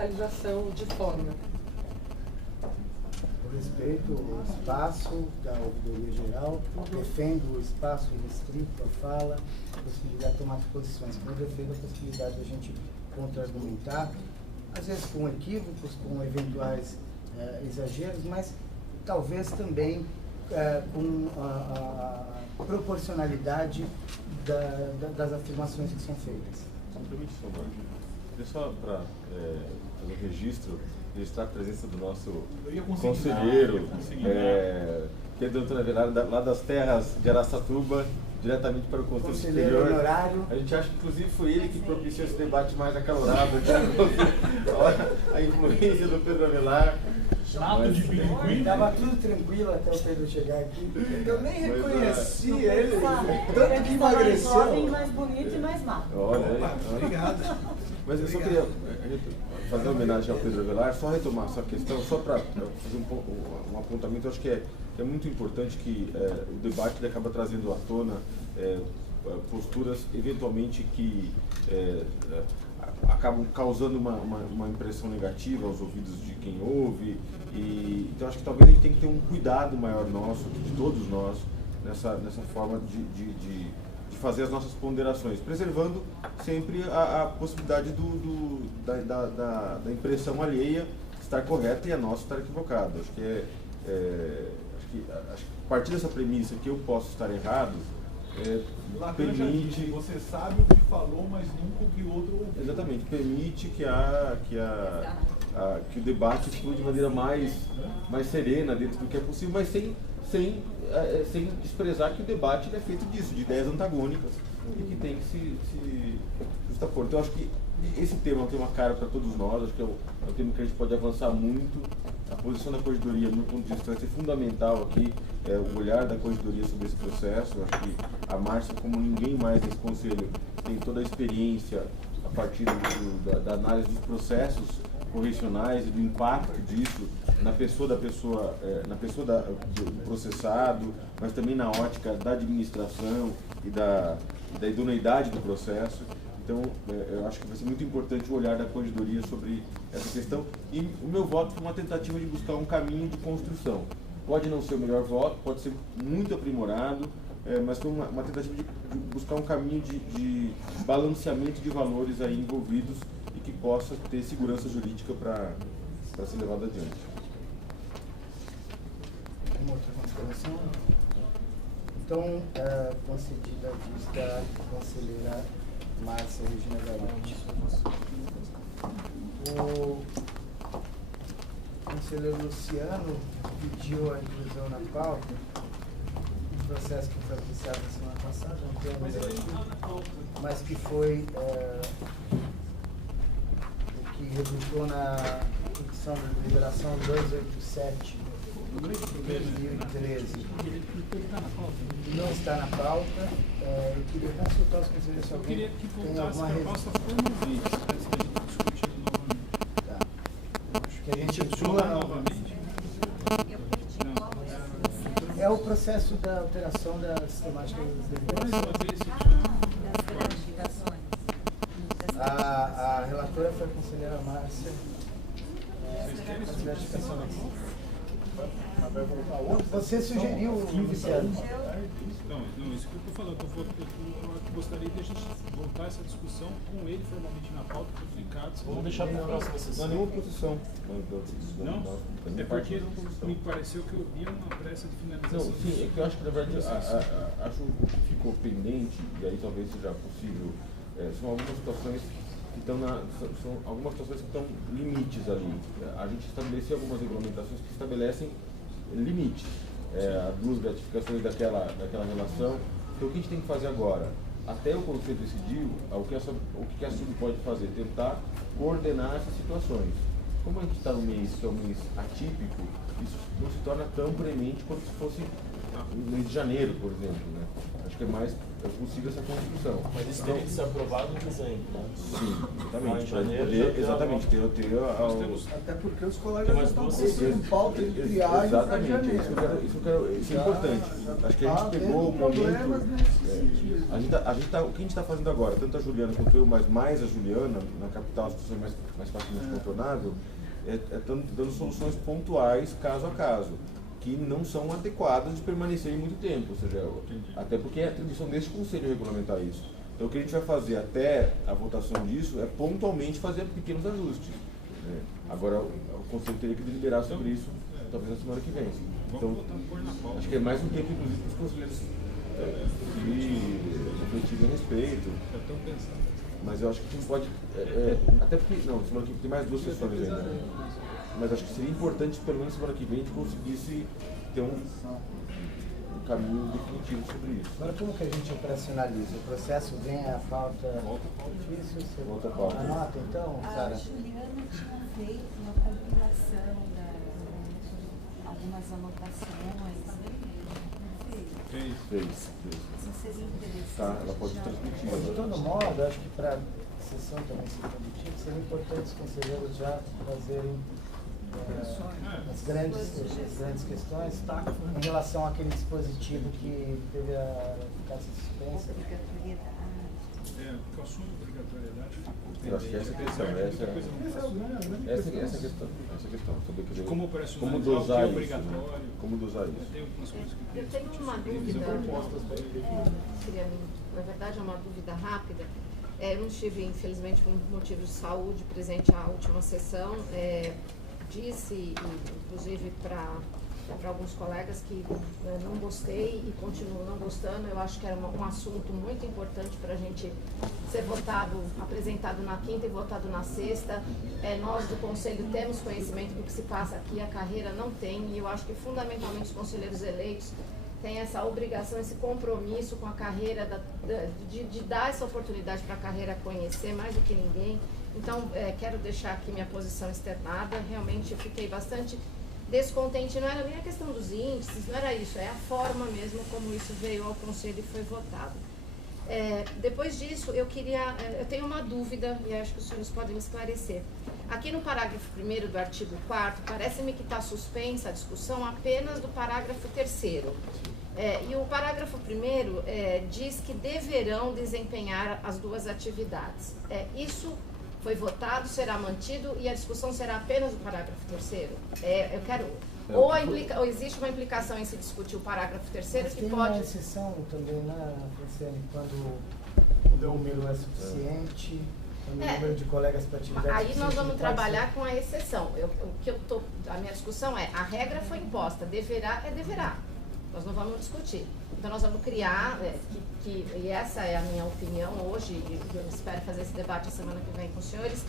localização de forma. Eu respeito o espaço da ouvidoria geral, defendo o espaço restrito, a fala, a possibilidade de tomar posições. Eu defendo a possibilidade de a gente contra-argumentar, às vezes com equívocos, com eventuais exageros, mas talvez também com a proporcionalidade das afirmações que são feitas. Só permite, por favor. Só para fazer o registro, registrar a presença do nosso conselheiro, Pedro Antônio Avelar, lá das terras de Araçatuba, diretamente para o Conselho Superior. Honorário. A gente acha que, inclusive, foi ele que propiciou esse debate mais acalorado. A influência do Pedro Avelar. Chato de bilinguismo. Estava tudo tranquilo até o Pedro chegar aqui. Eu nem reconheci ele. Tanto Tanto que emagreceu. jovem, mais bonito e mais magro. Olha aí. Obrigado. Mas eu só queria fazer uma homenagem ao Pedro Avelar, só retomar essa questão, só para fazer um apontamento. Eu acho que é muito importante que o debate ele acaba trazendo à tona posturas, eventualmente, que acabam causando uma impressão negativa aos ouvidos de quem ouve. Então, acho que talvez a gente tenha que ter um cuidado maior nosso, de todos nós, nessa forma de fazer as nossas ponderações, preservando sempre a possibilidade da impressão alheia estar correta e a nossa estar equivocada. Acho que a partir dessa premissa que eu posso estar errado, permite... Você sabe o que falou, mas nunca o que o outro ouviu. Exatamente, permite que o debate flua de maneira mais serena dentro do que é possível, mas sem desprezar que o debate é feito disso, de ideias antagônicas e que tem que se justapor. Então, acho que esse tema tem uma cara para todos nós, acho que é um tema que a gente pode avançar muito. A posição da Corregedoria, do meu ponto de vista, vai ser fundamental aqui, o olhar da Corregedoria sobre esse processo. Eu acho que a Márcia, como ninguém mais nesse conselho, tem toda a experiência a partir da análise dos processos correcionais e do impacto disso na pessoa do processado, mas também na ótica da administração e da idoneidade do processo. Então, eu acho que vai ser muito importante o olhar da Corregedoria sobre essa questão. E o meu voto foi uma tentativa de buscar um caminho de construção. Pode não ser o melhor voto, pode ser muito aprimorado, mas foi uma tentativa de buscar um caminho de balanceamento de valores aí envolvidos e que possa ter segurança jurídica para ser levado adiante. Uma outra consideração? Então, concedida a vista a conselheira Márcia Regina Garuti. O conselheiro Luciano pediu a inclusão na pauta do processo que foi apreciado na semana passada, não tem mas que foi o que resultou na edição da deliberação 287 de 2013. Não está na pauta. Eu queria consultar os conselheiros se alguém queria que tem voltasse alguma para a pauta formalmente, antes da gente discutir novamente. Tá. Que a gente Discutir inclua novamente. é o processo da alteração da sistemática das deliberações. A relatora foi a conselheira Márcia. As gratificações. Você sugeriu, Luciano? Não, isso que eu estou falando. Eu gostaria de a gente voltar essa discussão com ele formalmente na pauta, publicado. Vamos deixar para a próxima Não há sessão. nenhuma posição. Não? É porque me pareceu que eu via uma pressa de finalização. Não, sim, é que eu acho que na verdade acho que ficou pendente, e aí talvez seja possível, são algumas situações que estão são algumas situações que estão limites ali. A gente estabeleceu algumas regulamentações que estabelecem limites, duas gratificações daquela relação. Então o que a gente tem que fazer agora? Até o Conselho decidir o que a SUB pode fazer, tentar coordenar essas situações. Como a gente está no mês que é um mês atípico, isso não se torna tão premente quanto se fosse no mês de janeiro, por exemplo, né? Acho que é mais possível essa construção. Mas isso teria que ser aprovado em dezembro, né? Sim, exatamente. Em Para janeiro poder, já tem exatamente, Até porque os Tem colegas mais já estão duas construindo pauta de triagem para exatamente, janeiro. isso é importante. Acho que a gente pegou o problemas momento. nesse sentido. O que a gente está fazendo agora, tanto a Juliana quanto eu, mas mais a Juliana, na capital a situação é mais facilmente contornável, dando soluções pontuais, caso a caso, que não são adequadas de permanecer em muito tempo, ou seja, até porque é a atribuição desse conselho regulamentar isso. Então o que a gente vai fazer até a votação disso é pontualmente fazer pequenos ajustes. Né? Agora o conselho teria que deliberar sobre isso, talvez na semana que vem. Então, acho que é mais um tempo, inclusive, para os conselheiros refletirem a respeito. Mas eu acho que a gente pode, até porque, não, semana que vem tem mais 2 sessões ainda, né? Mas acho que seria importante, pelo menos semana que vem, a gente conseguisse ter um caminho definitivo sobre isso. Agora, como que a gente operacionaliza? O processo vem a pauta difícil? Você Volta a pauta. Anota então, A Sara? Juliana tinha feito uma compilação de algumas anotações. Fez. Isso seria interessante. Tá, ela pode já. transmitir. De todo modo, acho que para a sessão também ser produtiva, seria importante os conselheiros já fazerem as grandes questões em relação àquele dispositivo que teve a eficácia suspensa. Obrigatoriedade. Porque o assunto de obrigatoriedade ficou Eu acho que essa é a questão, essa questão, saber que como operacionalizar, como o que é dosar isso, obrigatório. né? Como dosar isso. Tem algumas coisas que Eu tenho uma dúvida, na verdade é uma dúvida rápida. Eu não estive, infelizmente, por motivos de saúde, presente à última sessão. Disse, inclusive, para alguns colegas que não gostei e continuo não gostando. Eu acho que era um assunto muito importante para a gente ser votado, apresentado na quinta e votado na sexta. Nós do Conselho temos conhecimento do que se passa aqui, a carreira não tem, e eu acho que fundamentalmente os conselheiros eleitos têm essa obrigação, esse compromisso com a carreira, de dar essa oportunidade para a carreira conhecer mais do que ninguém. Então, quero deixar aqui minha posição externada. Realmente fiquei bastante descontente, não era nem a questão dos índices, não era isso, é a forma mesmo como isso veio ao Conselho e foi votado. Depois disso, eu tenho uma dúvida e acho que os senhores podem me esclarecer. Aqui no parágrafo 1º do artigo 4º, parece-me que está suspensa a discussão apenas do parágrafo 3º. E o parágrafo 1º diz que deverão desempenhar as 2 atividades. Isso foi votado, será mantido e a discussão será apenas do parágrafo 3º? Eu quero... Ou existe uma implicação em se discutir o parágrafo 3º que tem pode... uma exceção também, né, Franciane, quando o número é suficiente, quando o número de colegas para atividade... Aí nós vamos trabalhar com a exceção. A minha discussão a regra foi imposta, deverá é deverá. Nós não vamos discutir. Então nós vamos criar, e essa é a minha opinião hoje, e eu espero fazer esse debate a semana que vem com os senhores.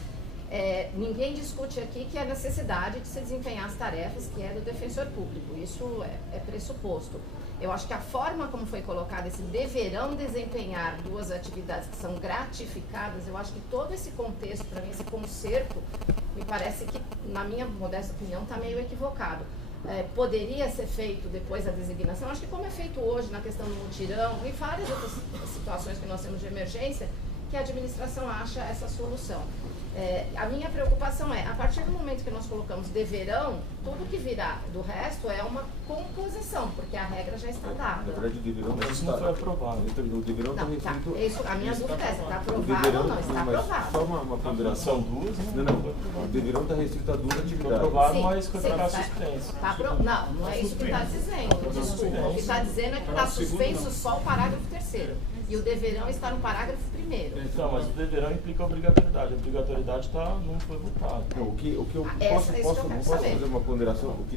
Ninguém discute aqui que a necessidade de se desempenhar as tarefas que é do defensor público. Isso é pressuposto. Eu acho que a forma como foi colocada, esse deverão desempenhar 2 atividades que são gratificadas, eu acho que todo esse contexto, para mim, esse concerto, me parece que, na minha modesta opinião, está meio equivocado. Poderia ser feito depois da designação, acho que como é feito hoje na questão do mutirão e várias outras situações que nós temos de emergência, que a administração acha essa solução. A minha preocupação a partir do momento que nós colocamos deverão, tudo que virá do resto é uma composição, porque a regra já está dada. Na verdade, o deverão Mas isso não foi aprovado. O deverão está restrito... A minha dúvida é se está aprovado deverão, ou não, está mas aprovado. só uma ponderação. São 2, né? Não. O deverão está restrito a 2 Foi atividades. aprovado, Sim, mas foi para sim, suspenso. Não é isso que está dizendo. Desculpa. O que está dizendo é que está suspenso só o parágrafo 3º. E o deverão está no parágrafo 1º. Então, mas o deverão implica a obrigatoriedade. A obrigatoriedade não foi votada. Não, o que eu Isso que eu posso quero saber. fazer uma ponderação? O que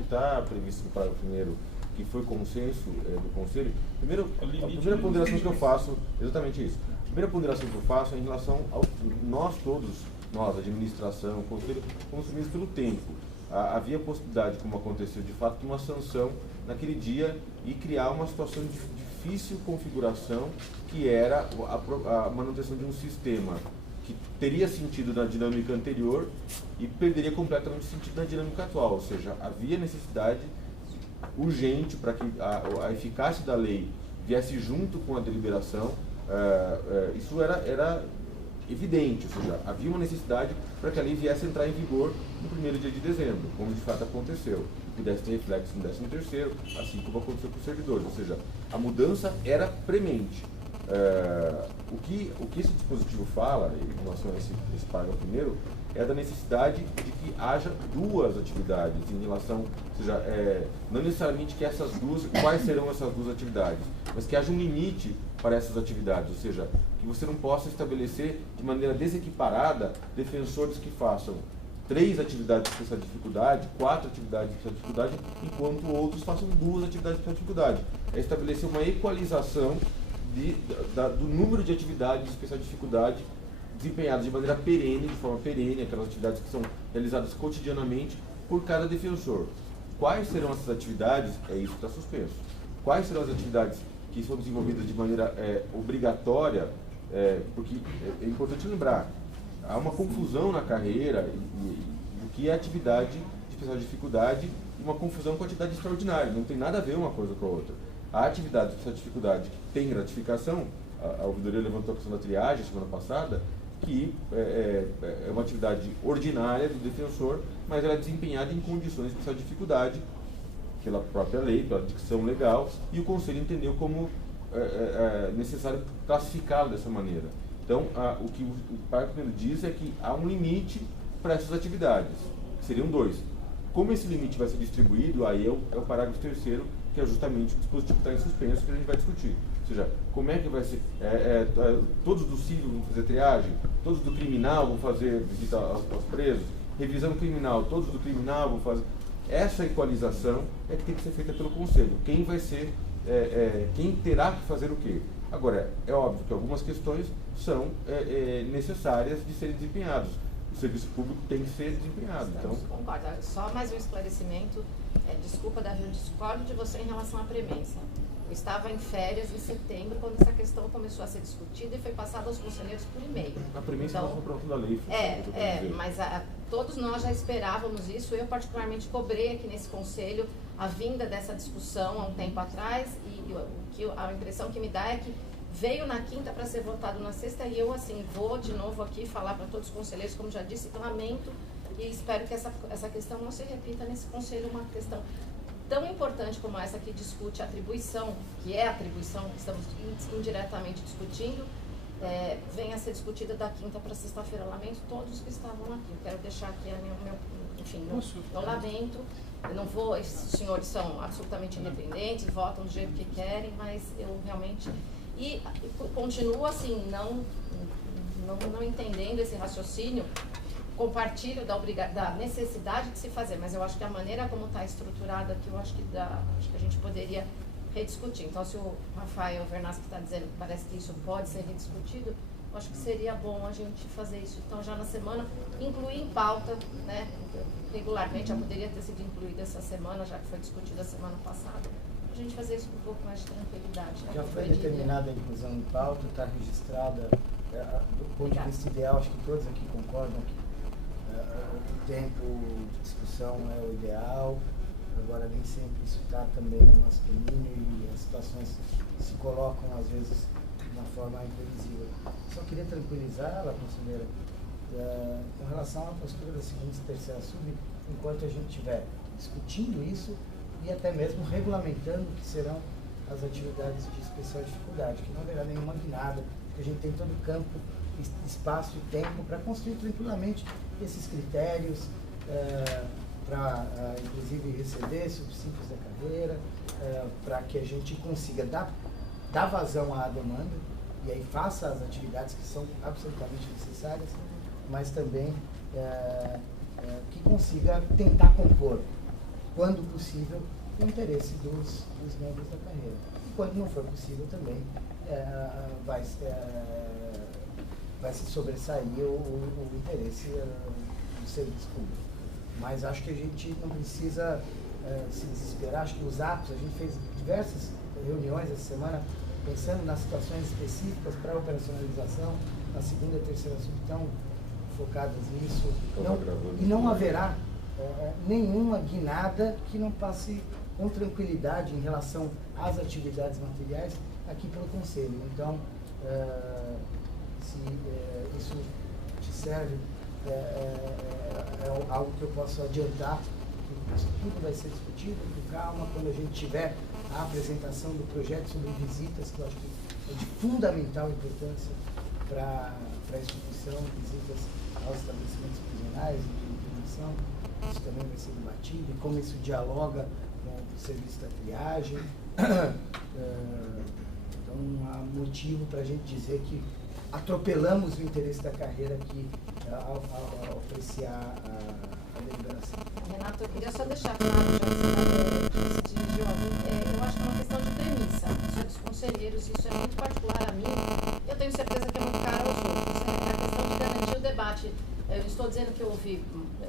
está previsto no parágrafo 1º, que foi consenso do Conselho, a primeira ponderação que eu faço, exatamente isso. A primeira ponderação que eu faço é em relação ao nós todos, nós, administração, Conselho, consumimos pelo tempo. Havia possibilidade, como aconteceu de fato, de uma sanção naquele dia e criar uma situação de difícil configuração, que era a manutenção de um sistema que teria sentido na dinâmica anterior e perderia completamente sentido na dinâmica atual, ou seja, havia necessidade urgente para que a eficácia da lei viesse junto com a deliberação. Isso era evidente, ou seja, havia uma necessidade para que a lei viesse a entrar em vigor no 1º dia de dezembro, como de fato aconteceu, e pudesse ter reflexo no 13º, assim como aconteceu com os servidores, ou seja, a mudança era premente. O que esse dispositivo fala, em relação a esse parágrafo primeiro, é da necessidade de que haja duas atividades em relação, ou seja, não necessariamente que essas duas, quais serão essas duas atividades, mas que haja um limite para essas atividades, ou seja, que você não possa estabelecer de maneira desequiparada defensores que façam 3 atividades de especial dificuldade, 4 atividades de especial dificuldade, enquanto outros façam 2 atividades de especial dificuldade. É estabelecer uma equalização do número de atividades de especial dificuldade desempenhadas de maneira perene, de forma perene, aquelas atividades que são realizadas cotidianamente por cada defensor. Quais serão essas atividades? É isso que está suspenso. Quais serão as atividades que são desenvolvidas de maneira obrigatória? Porque é importante lembrar, há uma confusão na carreira do que é atividade de especial dificuldade e uma confusão com a atividade extraordinária. Não tem nada a ver uma coisa com a outra. A atividade de especial dificuldade que tem gratificação, a ouvidoria levantou a questão da triagem semana passada, que é uma atividade ordinária do defensor, mas ela é desempenhada em condições de especial dificuldade, pela própria lei, pela dicção legal, e o Conselho entendeu como necessário classificá-lo dessa maneira. Então, o que o parágrafo diz é que há um limite para essas atividades, que seriam 2. Como esse limite vai ser distribuído, aí é o parágrafo 3º, que é justamente o dispositivo que está em suspenso, que a gente vai discutir. Ou seja, como é que vai ser? Todos do civil vão fazer triagem, todos do criminal vão fazer visita aos presos, revisão criminal, todos do criminal vão fazer. Essa equalização é que tem que ser feita pelo Conselho. Quem vai ser, quem terá que fazer o quê? Agora, é óbvio que algumas questões são necessárias de serem desempenhadas. O serviço público tem que ser desempenhado. Então, concordo. Só mais um esclarecimento. Desculpa, Davi, eu discordo de você em relação à premência. Eu estava em férias em setembro, quando essa questão começou a ser discutida e foi passada aos conselheiros por e-mail. A premência não foi pronta da lei. Mas todos nós já esperávamos isso. Eu, particularmente, cobrei aqui nesse conselho a vinda dessa discussão há um tempo atrás e a impressão que me dá é que veio na quinta para ser votado na sexta e eu, assim, vou de novo aqui falar para todos os conselheiros, como já disse, lamento e espero que essa questão não se repita nesse conselho, uma questão tão importante como essa que discute a atribuição, que é a atribuição que estamos indiretamente discutindo, venha a ser discutida da quinta para sexta-feira. Lamento todos que estavam aqui. Eu quero deixar aqui não lamento. Eu não vou, esses senhores são absolutamente independentes, votam do jeito que querem, mas eu realmente... E continuo assim, não entendendo esse raciocínio, compartilho da necessidade de se fazer, mas eu acho que a maneira como está estruturada aqui, eu acho que a gente poderia rediscutir. Então, se o Rafael Vernaschi está dizendo que parece que isso pode ser rediscutido, eu acho que seria bom a gente fazer isso. Então, já na semana, incluir em pauta, né, regularmente, já poderia ter sido incluído essa semana, já que foi discutido a semana passada. A gente fazer isso com um pouco mais de tranquilidade. Né? Já foi determinada a inclusão em pauta, está registrada, do ponto de vista ideal, acho que todos aqui concordam que o tempo de discussão é o ideal, agora nem sempre isso está também no nosso domínio e as situações se colocam às vezes de uma forma imprevisível. Só queria tranquilizá-la, conselheira, com relação à postura da segunda e terceira sub, enquanto a gente estiver discutindo isso e até mesmo regulamentando o que serão as atividades de especial dificuldade, que não haverá nenhuma guinada, porque a gente tem todo o campo, espaço e tempo para construir tranquilamente esses critérios, para inclusive receber subsídios da carreira, para que a gente consiga dar vazão à demanda e aí faça as atividades que são absolutamente necessárias, mas também que consiga tentar compor, quando possível, o interesse dos membros da carreira. E quando não for possível também, vai se sobressair o interesse do serviço público. Mas acho que a gente não precisa se desesperar. Acho que os atos, a gente fez diversas reuniões essa semana pensando nas situações específicas para a operacionalização, na segunda e terceira sub estão focadas nisso. E não haverá nenhuma guinada que não passe com tranquilidade em relação às atividades materiais aqui pelo Conselho. Então, se isso te serve, é algo que eu posso adiantar, que isso tudo vai ser discutido com calma quando a gente tiver a apresentação do projeto sobre visitas, que eu acho que é de fundamental importância para a instituição, visitas aos estabelecimentos prisionais e de internação. Isso também vai ser debatido, e como isso dialoga com o serviço da triagem. Então, há motivo para a gente dizer que atropelamos o interesse da carreira aqui ao apreciar a deliberação. Renato, eu queria só deixar claro, já que você se dirigiu a mim, eu acho que é uma questão de premissa. Isso é dos conselheiros, isso é muito particular a mim. Eu tenho certeza que é muito caro aos outros. É a questão de garantir o debate. Eu estou dizendo que houve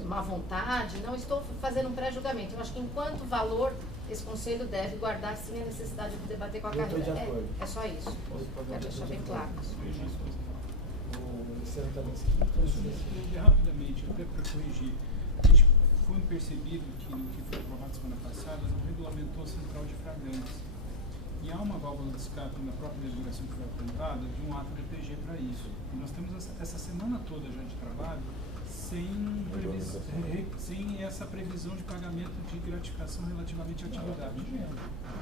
má vontade, não estou fazendo um pré-julgamento. Eu acho que enquanto valor, esse conselho deve guardar sim a necessidade de debater com a carreira. É só isso. Quero deixar bem claro isso. Rapidamente, até para corrigir, a gente foi percebido que no que foi aprovado semana passada não regulamentou a central de flagrantes. E há uma válvula de escape na própria deliberação que foi apresentada de um ato de PG para isso. E nós temos essa semana toda já de trabalho sem essa previsão de pagamento de gratificação relativamente à atividade.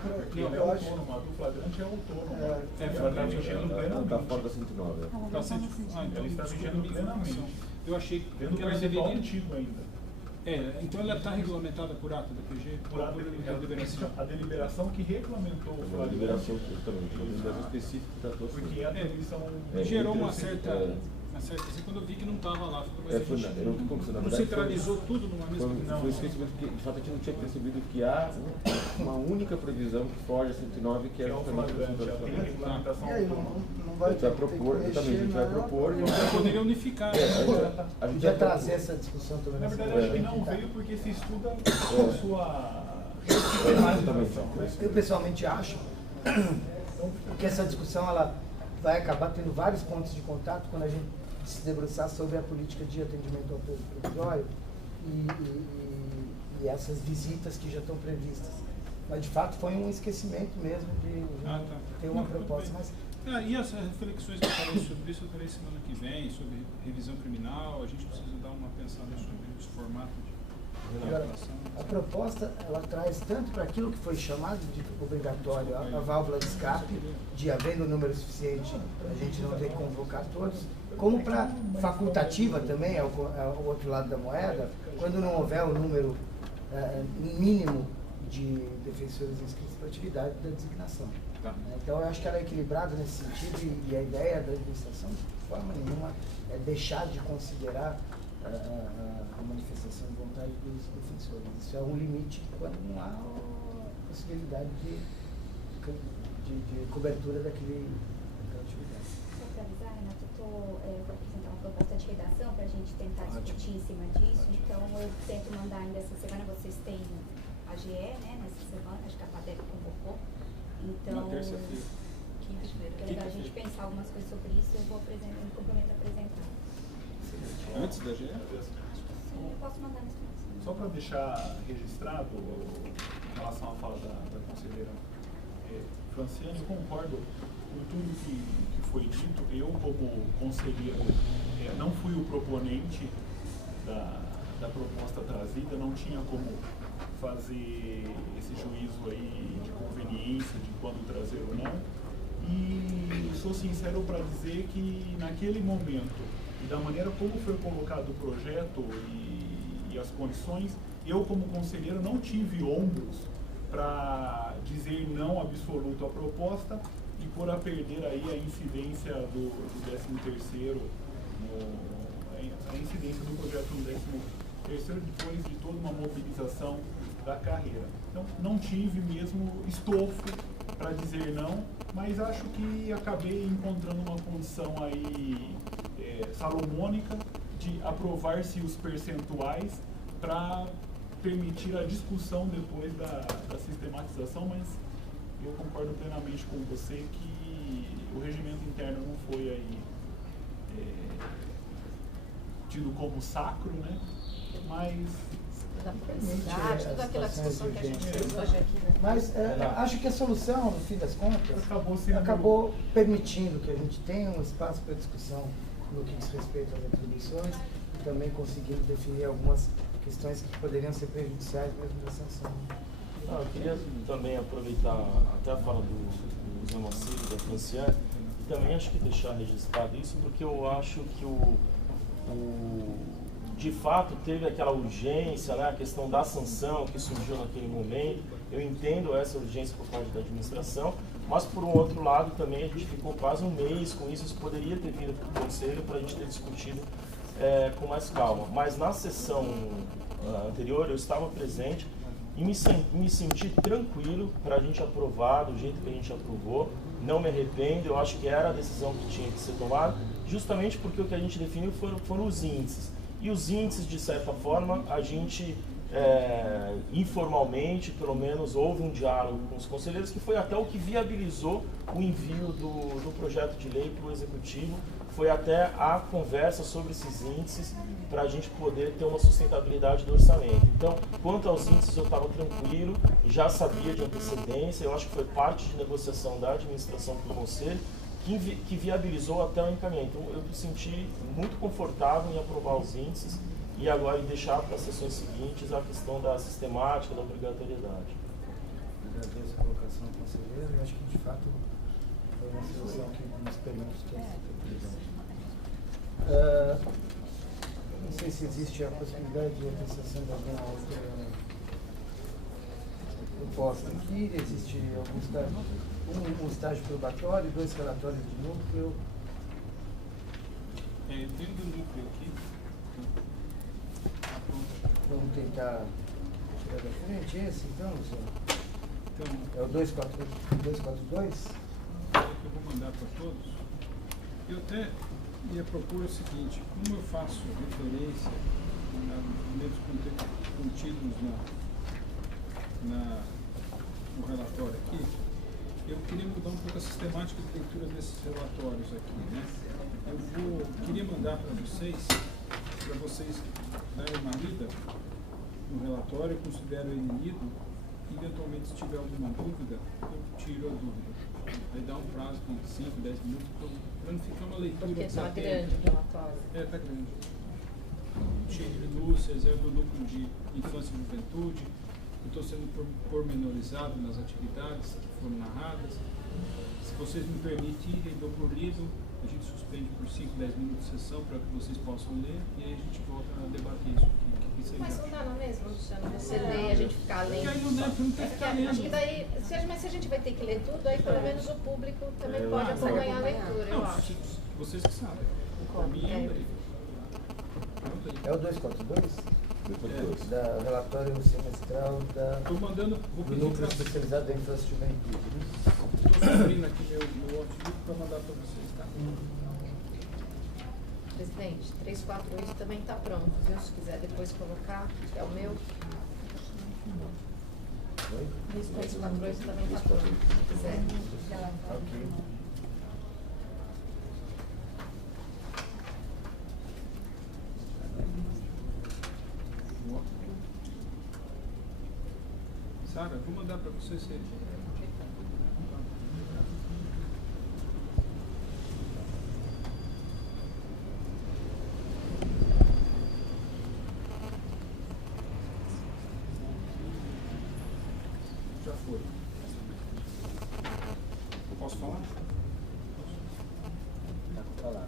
Porque ele é autônomo, a do flagrante é autônomo. Ela está vigendo plenamente. Está fora da 109. Então ele está vigendo plenamente. Eu achei que dentro do ela percentual deveria... antigo ainda. Então ela está regulamentada por ato da PG? Por ato da deliberação. A deliberação que regulamentou o flagrante. A deliberação específica que tratou sobre. Porque a deliberação... Gerou uma certa... Assim, quando eu vi que não estava lá, não não centralizou tudo numa mesma coisa. Foi esquecimento que, de fato, a gente não tinha percebido que há uma única previsão que foge a 109, que é o flagrante. A regulamentação. E aí, não vai a gente vai propor, exatamente, a gente vai propor. Poderia unificar. A gente vai trazer essa discussão também. Na verdade, acho que não veio porque se estuda a sua regulamentação. Eu pessoalmente acho que essa discussão ela vai acabar tendo vários pontos de contato quando a gente se debruçar sobre a política de atendimento ao preso provisório e essas visitas que já estão previstas. Mas, de fato, foi um esquecimento mesmo de ter uma proposta. Mas... E as reflexões que eu falei sobre isso, eu farei semana que vem, sobre revisão criminal, a gente precisa dar uma pensada sobre os formatos de regulação. A proposta, ela traz tanto para aquilo que foi chamado de obrigatório, a válvula de escape, de havendo número suficiente, a gente não ter que convocar todos, como para facultativa também, é o outro lado da moeda, quando não houver o número mínimo de defensores inscritos para atividade da designação. Então, eu acho que ela é equilibrada nesse sentido e a ideia da administração, de forma nenhuma, é deixar de considerar a manifestação de vontade dos defensores. Isso é um limite quando não há a possibilidade de cobertura daquela atividade. Só para avisar, Renato, vou apresentar uma proposta de redação para a gente tentar discutir em cima disso. Então, eu tento mandar ainda essa semana, vocês têm a GE, né, nessa semana, acho que a FADEC convocou. Então, na terça-feira. É legal a gente pensar algumas coisas sobre isso, eu me comprometo a apresentar. Antes da GE? Sim, eu posso mandar nesse momento. Só para deixar registrado, em relação à fala da conselheira Franciane, eu concordo com tudo que foi dito. Eu, como conselheiro, não fui o proponente da proposta trazida, não tinha como fazer esse juízo aí de conveniência de quando trazer ou não. E sou sincero para dizer que naquele momento, e da maneira como foi colocado o projeto e as condições, eu como conselheiro não tive ombros para dizer não absoluto à proposta e por a perder aí a incidência do 13º, a incidência do projeto no 13º depois de toda uma mobilização da carreira. Então, não tive mesmo estofo para dizer não, mas acho que acabei encontrando uma condição aí salomônica de aprovar-se os percentuais para permitir a discussão depois da sistematização, mas eu concordo plenamente com você que o regimento interno não foi aí tido como sacro, né? Mas da publicidade, toda aquela discussão que a gente fez hoje aqui. Né? Mas acho que a solução, no fim das contas, Acabou acabou permitindo que a gente tenha um espaço para discussão no que diz respeito às atribuições e também conseguindo definir algumas questões que poderiam ser prejudiciais mesmo da sanção. Eu queria também aproveitar até a fala do Zé Macedo, da Franciane, e também acho que deixar registrado isso, porque eu acho que de fato teve aquela urgência, né, a questão da sanção que surgiu naquele momento. Eu entendo essa urgência por parte da administração, mas por um outro lado também a gente ficou quase um mês com isso poderia ter vindo para o Conselho para a gente ter discutido com mais calma. Mas na sessão anterior eu estava presente e me senti tranquilo para a gente aprovar do jeito que a gente aprovou. Não me arrependo, eu acho que era a decisão que tinha que ser tomada, justamente porque o que a gente definiu foram os índices. E os índices, de certa forma, a gente, informalmente, pelo menos, houve um diálogo com os conselheiros, que foi até o que viabilizou o envio do projeto de lei para o Executivo, foi até a conversa sobre esses índices, para a gente poder ter uma sustentabilidade do orçamento. Então, quanto aos índices, eu estava tranquilo, já sabia de antecedência, eu acho que foi parte de negociação da administração com o Conselho, que viabilizou até o encaminhamento. Então, eu me senti muito confortável em aprovar os índices e agora em deixar para as sessões seguintes a questão da sistemática, da obrigatoriedade. Agradeço a colocação do conselheiro e acho que, de fato, foi uma solução que nos permite ter essa conclusão. Não sei se existe a possibilidade de apreciação de alguma outra proposta aqui. Existe algum estágio, um estágio probatório, 2 relatórios de núcleo. Dentro do núcleo aqui, Vamos tentar tirar da frente esse, então, Luciano? então, É o 242? que eu vou mandar para todos. Eu até ia propor o seguinte: como eu faço referência a documentos contidos no relatório aqui, eu queria mudar um pouco a sistemática de leitura desses relatórios aqui, né? Queria mandar para vocês darem uma lida no relatório. Eu considero ele lido. Eventualmente, se tiver alguma dúvida, eu tiro a dúvida. Aí dá um prazo de 5, 10 minutos para não ficar uma leitura. Porque está grande o relatório. Está grande. Cheio de minúcias, é do núcleo de infância e juventude. Eu estou sendo pormenorizado nas atividades que foram narradas. Se vocês me permitirem, dou por lido. A gente suspende por 5, 10 minutos de sessão para que vocês possam ler e aí a gente volta a debater isso aqui. Mas não dá na mesma, Luciano, você lê, a gente ficar lendo. Porque aí não dá, não tem que ficar lendo. Acho que daí, mas se a gente vai ter que ler tudo, aí pelo menos o público também pode acompanhar a leitura, eu acho. Vocês que sabem. Por mim, é o 242? Da relatório semestral do núcleo especializado da infância e juventude. Estou abrindo aqui meu notebook para mandar para vocês, tá? Presidente, 348 também está pronto, viu? Se quiser depois colocar, que é o meu. 348 também está pronto, se quiser. Ok. Sara, vou mandar para vocês. Já foi. Posso falar? Falar.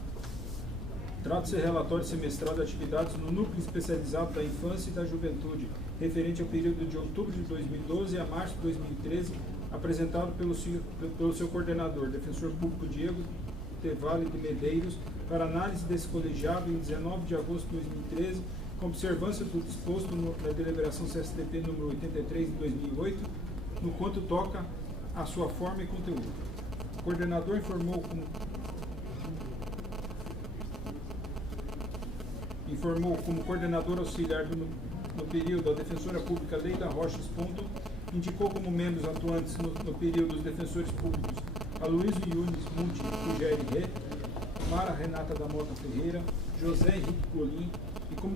Trata-se de relatório semestral de atividades no Núcleo Especializado da Infância e da Juventude, referente ao período de outubro de 2012 a março de 2013, apresentado pelo seu coordenador, defensor público Diego Tevale de Medeiros, para análise desse colegiado em 19 de agosto de 2013, com observância do disposto na deliberação CSDP número 83 de 2008, no quanto toca a sua forma e conteúdo. O coordenador informou como coordenador auxiliar no período a defensora pública Leila Rocha Esponto, indicou como membros atuantes no período os defensores públicos Aloysio Yunis Munti Ruggieri Rê, Mara Renata da Mota Ferreira, José Henrique Golim, e como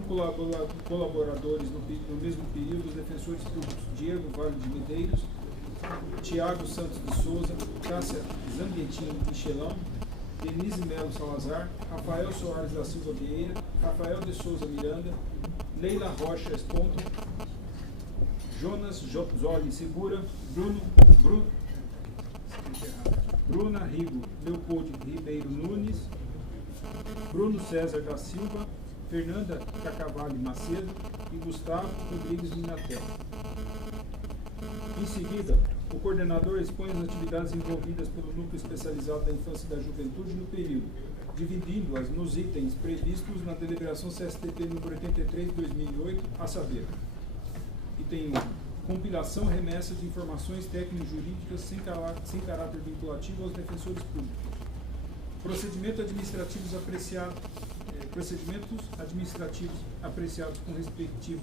colaboradores no mesmo período os defensores públicos Diego Vale de Medeiros, Tiago Santos de Souza, Cássia Zambietini Michelão, Denise Melo Salazar, Rafael Soares da Silva Vieira, Rafael de Souza Miranda, Leila Rocha Esponto, Jonas Zoli Segura, Bruna Rigo Leopoldo Ribeiro Nunes, Bruno César da Silva, Fernanda Cacavalli Macedo e Gustavo Rodrigues Minatel. Em seguida, o coordenador expõe as atividades envolvidas pelo Núcleo Especializado da Infância e da Juventude no período, dividindo-as nos itens previstos na deliberação CSTP número 83 de 2008, a saber: item 1. Compilação e remessa de informações técnico-jurídicas sem caráter vinculativo aos defensores públicos. Procedimentos administrativos apreciados com respectivo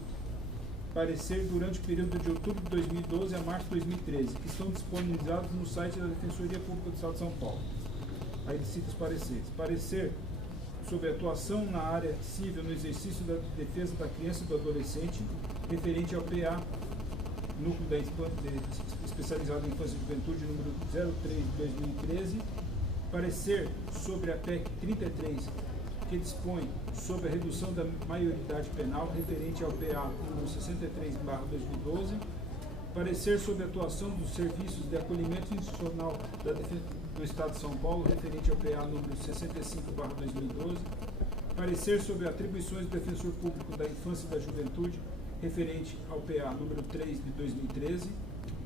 parecer durante o período de outubro de 2012 a março de 2013, que estão disponibilizados no site da Defensoria Pública do Estado de São Paulo. Aí cito os pareceres. Parecer sobre a atuação na área civil no exercício da defesa da criança e do adolescente, referente ao PA, Núcleo Especializado em Infância e Juventude, número 03 de 2013. Parecer sobre a PEC 33, que dispõe sobre a redução da maioridade penal, referente ao PA número 63/2012. Parecer sobre a atuação dos serviços de acolhimento institucional do Estado de São Paulo, referente ao PA número 65/2012. Parecer sobre atribuições do Defensor Público da Infância e da Juventude, referente ao PA número 3 de 2013,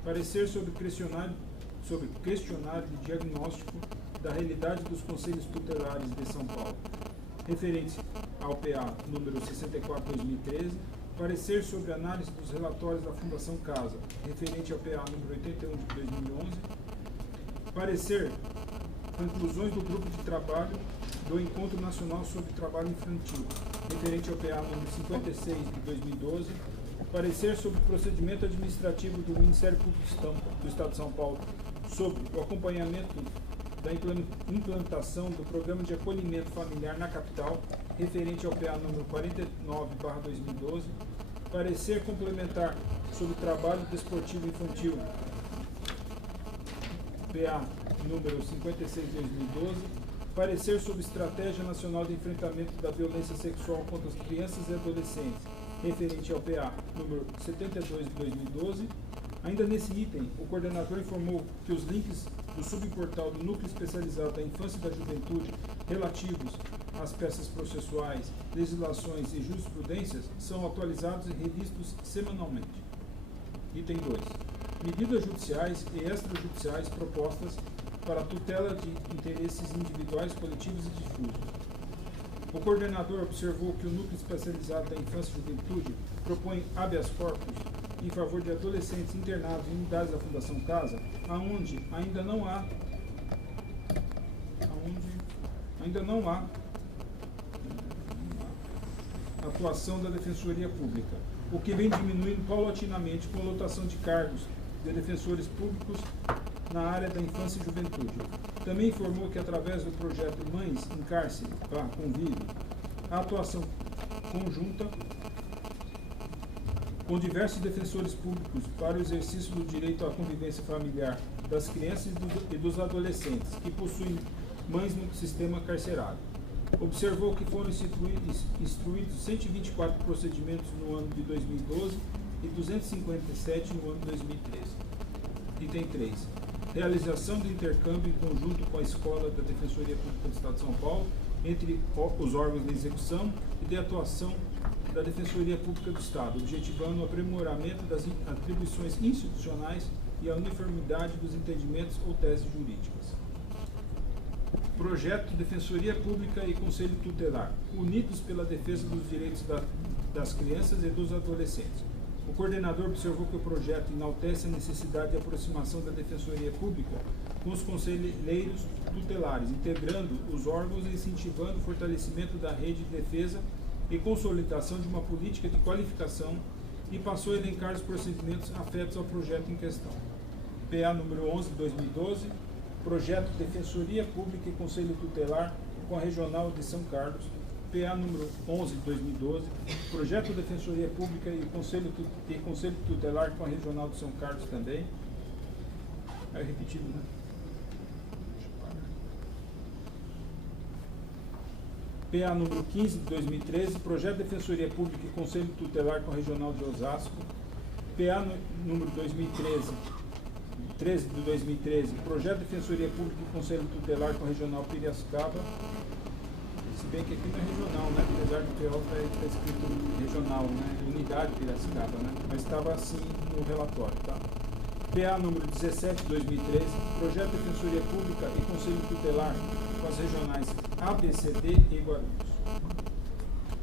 parecer sobre questionário de diagnóstico da realidade dos Conselhos Tutelares de São Paulo, referente ao PA número 64 de 2013, parecer sobre análise dos relatórios da Fundação Casa, referente ao PA número 81 de 2011, parecer conclusões do grupo de trabalho do Encontro Nacional sobre Trabalho Infantil, referente ao PA número 56 de 2012, parecer sobre o procedimento administrativo do Ministério Público do Estado de São Paulo sobre o acompanhamento da implantação do Programa de Acolhimento Familiar na capital, referente ao PA número 49/2012, parecer complementar sobre o trabalho desportivo infantil, PA número 56 de 2012, parecer sobre Estratégia Nacional de Enfrentamento da Violência Sexual contra as Crianças e Adolescentes, referente ao PA número 72 de 2012. Ainda nesse item, o coordenador informou que os links do subportal do Núcleo Especializado da Infância e da Juventude relativos às peças processuais, legislações e jurisprudências são atualizados e revistos semanalmente. Item 2. Medidas judiciais e extrajudiciais propostas para a tutela de interesses individuais, coletivos e difusos. O coordenador observou que o Núcleo Especializado da Infância e Juventude propõe habeas corpus em favor de adolescentes internados em unidades da Fundação Casa, onde ainda não há atuação da Defensoria Pública, o que vem diminuindo paulatinamente com a lotação de cargos de defensores públicos na área da infância e juventude. Também informou que, através do projeto Mães em Cárcere Convívio, a atuação conjunta com diversos defensores públicos para o exercício do direito à convivência familiar das crianças e dos adolescentes que possuem mães no sistema carcerário. Observou que foram instruídos 124 procedimentos no ano de 2012 e 257 no ano de 2013. Item 3. Realização do intercâmbio em conjunto com a Escola da Defensoria Pública do Estado de São Paulo entre os órgãos de execução e de atuação da Defensoria Pública do Estado, objetivando o aprimoramento das atribuições institucionais e a uniformidade dos entendimentos ou teses jurídicas. Projeto Defensoria Pública e Conselho Tutelar, unidos pela defesa dos direitos das crianças e dos adolescentes. O coordenador observou que o projeto enaltece a necessidade de aproximação da Defensoria Pública com os conselheiros tutelares, integrando os órgãos e incentivando o fortalecimento da rede de defesa e consolidação de uma política de qualificação, e passou a elencar os procedimentos afetos ao projeto em questão. PA número 11 de 2012, projeto Defensoria Pública e Conselho Tutelar com a Regional de São Carlos, PA número 11 de 2012, projeto da Defensoria Pública e Conselho Tutelar com a Regional de São Carlos também. É repetido, né? PA número 15 de 2013, projeto de Defensoria Pública e Conselho Tutelar com a Regional de Osasco. PA número 13 de 2013, projeto de Defensoria Pública e Conselho Tutelar com a Regional Piracicaba. Se bem que aqui não é regional, né? Apesar do PO está escrito regional, né? Unidade Piracicaba, né? Mas estava assim no relatório, tá? PA número 17 de 2013, projeto de Defensoria Pública e Conselho Tutelar com as regionais ABCD e Guarulhos.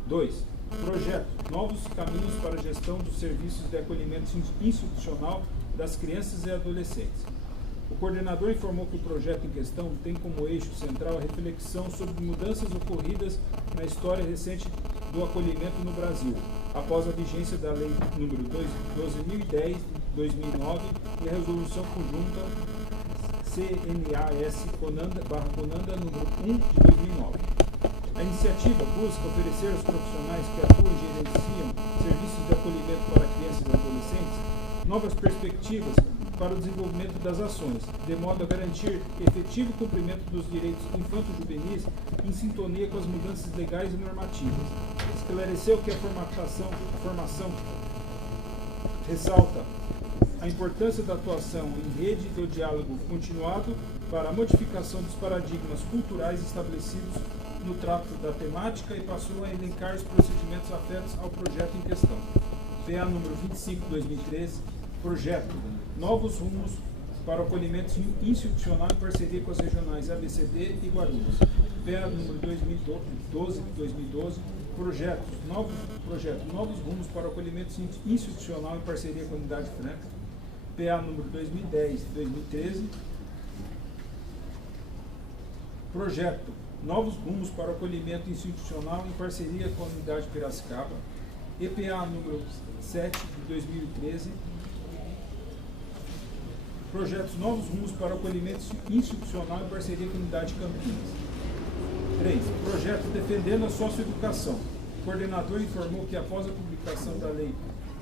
2. Projeto Novos Caminhos para a Gestão dos Serviços de Acolhimento Institucional das Crianças e Adolescentes. O coordenador informou que o projeto em questão tem como eixo central a reflexão sobre mudanças ocorridas na história recente do acolhimento no Brasil, após a vigência da Lei número 12.010 de 2009 e a Resolução Conjunta CNAS/Conanda número 1 de 2009. A iniciativa busca oferecer aos profissionais que atuam e gerenciam serviços de acolhimento para crianças e adolescentes novas perspectivas para o desenvolvimento das ações, de modo a garantir efetivo cumprimento dos direitos infanto-juvenis em sintonia com as mudanças legais e normativas. Esclareceu que a formação ressalta a importância da atuação em rede do diálogo continuado para a modificação dos paradigmas culturais estabelecidos no trato da temática e passou a elencar os procedimentos afetos ao projeto em questão. PA número 25 de 2013, projeto Novos Rumos para o Acolhimento Institucional em parceria com as regionais ABCD e Guarulhos. PA número 2012 de 2012, projeto Novos Rumos para o Acolhimento Institucional em parceria com a Unidade Franca. PA número 2010 de 2013, projeto Novos Rumos para o Acolhimento Institucional em parceria com a Unidade Piracicaba. EPA número 7 de 2013, projetos Novos Rumos para o Acolhimento Institucional em parceria com a Unidade Campinas. 3. Projeto Defendendo a Socioeducação. O coordenador informou que após a publicação da Lei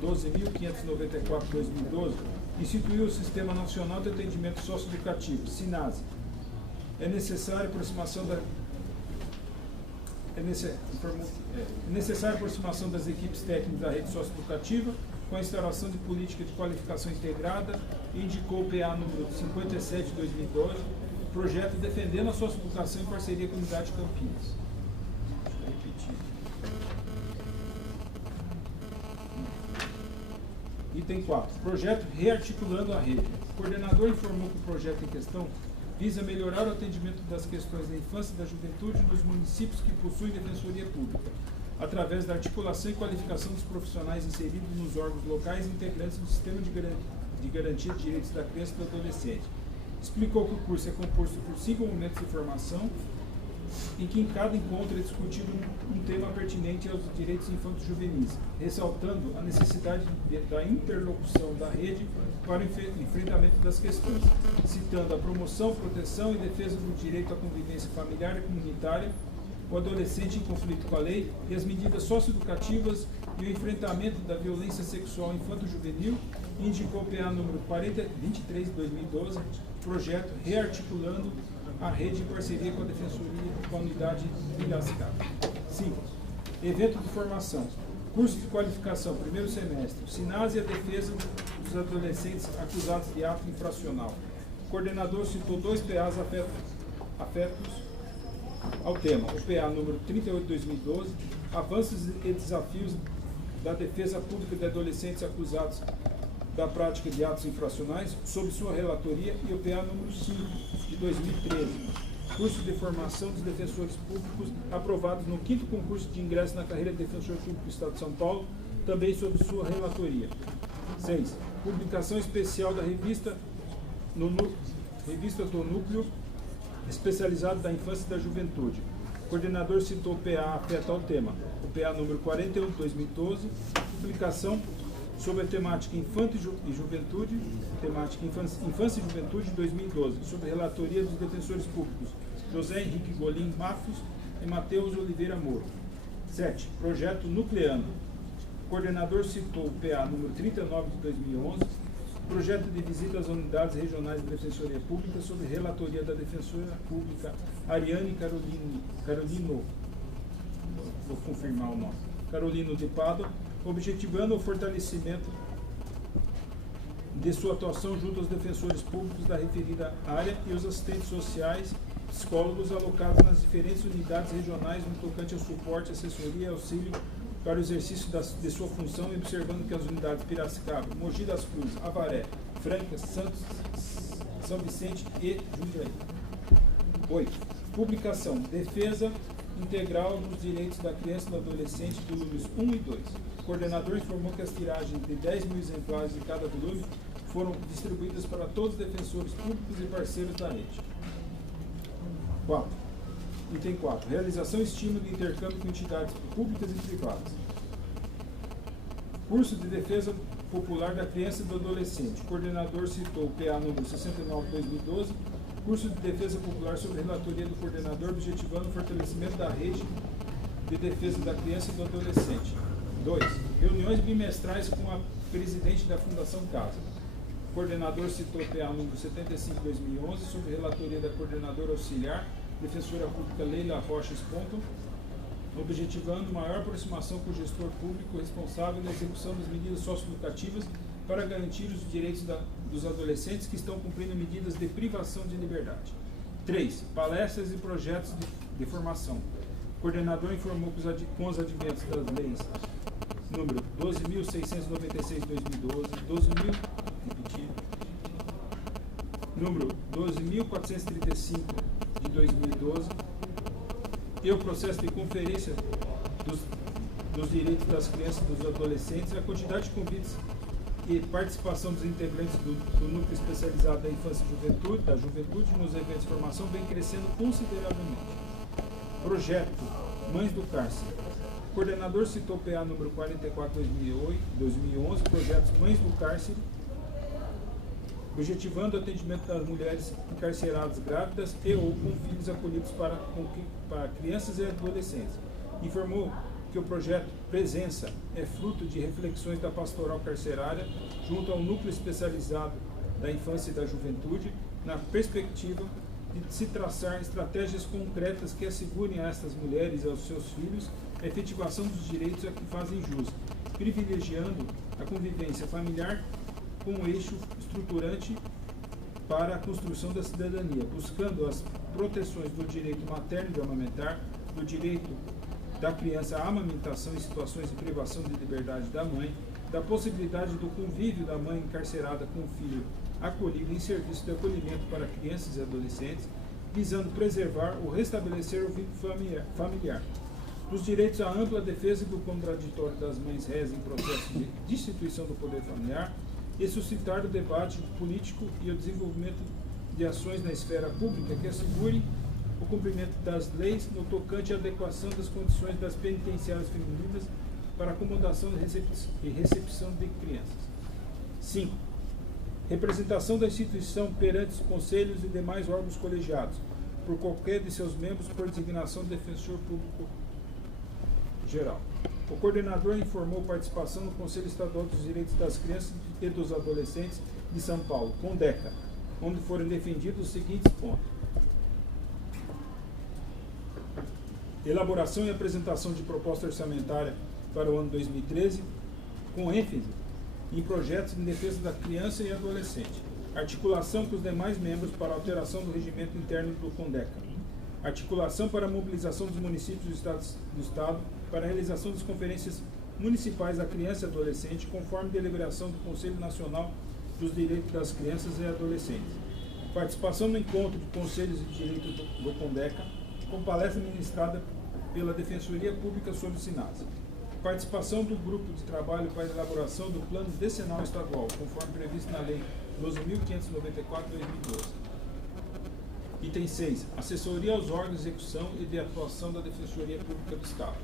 12.594 de 2012, instituiu o Sistema Nacional de Atendimento Socioeducativo, SINASE. É necessária a aproximação das equipes técnicas da rede socioeducativa com a instauração de política de qualificação integrada e indicou o PA número 57 de 2012, projeto Defendendo a Socioeducação em parceria com a Unidade Campinas. Deixa eu repetir. Item 4. Projeto Rearticulando a Rede. O coordenador informou que o projeto em questão visa melhorar o atendimento das questões da infância e da juventude nos municípios que possuem defensoria pública, através da articulação e qualificação dos profissionais inseridos nos órgãos locais e integrantes do Sistema de Garantia de Direitos da Criança e do Adolescente. Explicou que o curso é composto por 5 momentos de formação, em que em cada encontro é discutido um tema pertinente aos direitos infanto-juvenis, ressaltando a necessidade da interlocução da rede para o enfrentamento das questões, citando a promoção, proteção e defesa do direito à convivência familiar e comunitária, o adolescente em conflito com a lei e as medidas socioeducativas e o enfrentamento da violência sexual infanto-juvenil, indicou o PA número 23 de 2012, projeto Rearticulando a Rede em parceria com a Defensoria com a Unidade Piracicaba. 5. Evento de formação. Curso de qualificação, primeiro semestre. SINASE e a defesa dos adolescentes acusados de ato infracional. O coordenador citou 2 PAs afetos ao tema. O PA número 38 de 2012, avanços e desafios da defesa pública de adolescentes acusados da prática de atos infracionais, sob sua relatoria, e o PA número 5 de 2013, curso de formação dos defensores públicos aprovados no 5º concurso de ingresso na carreira de defensor público do Estado de São Paulo, também sob sua relatoria. 6. Publicação especial da revista do Núcleo Especializado da Infância e da Juventude. O coordenador citou o PA afeta ao tema. O PA número 41 de 2012, publicação sobre a temática Infância e Juventude de 2012, sob relatoria dos defensores públicos José Henrique Golim Matos e Matheus Oliveira Moro. 7. Projeto Nucleano. O coordenador citou o PA número 39 de 2011, projeto de visita às unidades regionais de Defensoria Pública sob relatoria da Defensora Pública Ariane Carolino, vou confirmar o nome, Carolino de Pádua, objetivando o fortalecimento de sua atuação junto aos defensores públicos da referida área e os assistentes sociais, psicólogos alocados nas diferentes unidades regionais no tocante ao suporte, assessoria e auxílio para o exercício de sua função, e observando que as unidades Piracicaba, Mogi das Cruzes, Avaré, Franca, Santos, São Vicente e Jundiaí. 8. Publicação. Defesa integral dos direitos da criança e do adolescente, volumes 1 e 2. O coordenador informou que as tiragens de 10 mil exemplares de cada volume foram distribuídas para todos os defensores públicos e parceiros da rede. 4. Item 4. Realização e estímulo de intercâmbio com entidades públicas e privadas. Curso de Defesa Popular da Criança e do Adolescente. O coordenador citou o PA número 69 de 2012, curso de Defesa Popular sob relatoria do coordenador, objetivando o fortalecimento da rede de defesa da criança e do adolescente. 2. Reuniões bimestrais com a presidente da Fundação Casa. O coordenador citou o PA número 75 de 2011, sob relatoria da coordenadora auxiliar, Defensora Pública Leila Rocha Esponto, objetivando maior aproximação com o gestor público responsável na execução das medidas socioeducativas para garantir os direitos dos adolescentes que estão cumprindo medidas de privação de liberdade. 3. Palestras e projetos de formação. O coordenador informou que com os adventos das leis número 12.696 de 2012, número 12.435 de 2012 e o processo de conferência dos direitos das crianças e dos adolescentes, a quantidade de convites e participação dos integrantes do núcleo especializado da infância e da juventude nos eventos de formação vem crescendo consideravelmente. Projeto Mães do Cárcere. O coordenador citou o PA número 44 de 2011, projetos Mães do Cárcere, objetivando o atendimento das mulheres encarceradas grávidas e ou com filhos acolhidos para crianças e adolescentes. Informou que o projeto Presença é fruto de reflexões da pastoral carcerária junto ao núcleo especializado da infância e da juventude, na perspectiva de se traçar estratégias concretas que assegurem a estas mulheres e aos seus filhos a efetivação dos direitos a que fazem jus, privilegiando a convivência familiar com um eixo estruturante para a construção da cidadania, buscando as proteções do direito materno de amamentar, do direito da criança à amamentação em situações de privação de liberdade da mãe, da possibilidade do convívio da mãe encarcerada com o filho acolhido em serviço de acolhimento para crianças e adolescentes, visando preservar ou restabelecer o vínculo familiar, dos direitos à ampla defesa do contraditório das mães réis em processo de destituição do poder familiar, e suscitar o debate político e o desenvolvimento de ações na esfera pública que assegurem o cumprimento das leis no tocante à adequação das condições das penitenciárias femininas para acomodação e recepção de crianças. 5. Representação da instituição perante os conselhos e demais órgãos colegiados, por qualquer de seus membros, por designação do defensor público geral. O coordenador informou participação no Conselho Estadual dos Direitos das Crianças e dos Adolescentes de São Paulo, CONDECA, onde foram defendidos os seguintes pontos: elaboração e apresentação de proposta orçamentária para o ano 2013, com ênfase em projetos de defesa da criança e adolescente, articulação com os demais membros para alteração do regimento interno do CONDECA, articulação para a mobilização dos municípios do Estado para a realização das conferências municipais da criança e adolescente, conforme deliberação do Conselho Nacional dos Direitos das Crianças e Adolescentes, participação no encontro de conselhos de direito do CONDECA, com palestra ministrada pela Defensoria Pública sobre o SINASA, participação do grupo de trabalho para a elaboração do Plano Decenal Estadual, conforme previsto na Lei 12.594/2012. Item 6. Assessoria aos órgãos de execução e de atuação da Defensoria Pública do Estado.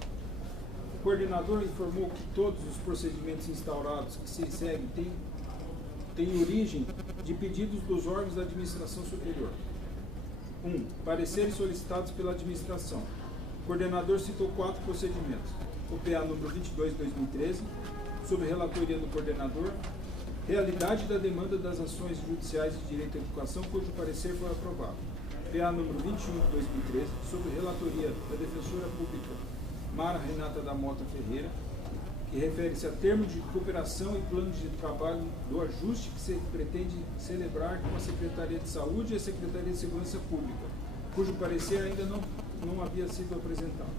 O coordenador informou que todos os procedimentos instaurados que se seguem têm origem de pedidos dos órgãos da administração superior. 1. Pareceres solicitados pela administração. O coordenador citou 4 procedimentos. O PA número 22/2013, sob relatoria do coordenador, realidade da demanda das ações judiciais de direito à educação, cujo parecer foi aprovado. PA número 21/2013, sob relatoria da defensora pública Mara Renata da Mota Ferreira, que refere-se a termos de cooperação e planos de trabalho do ajuste que se pretende celebrar com a Secretaria de Saúde e a Secretaria de Segurança Pública, cujo parecer ainda não havia sido apresentado.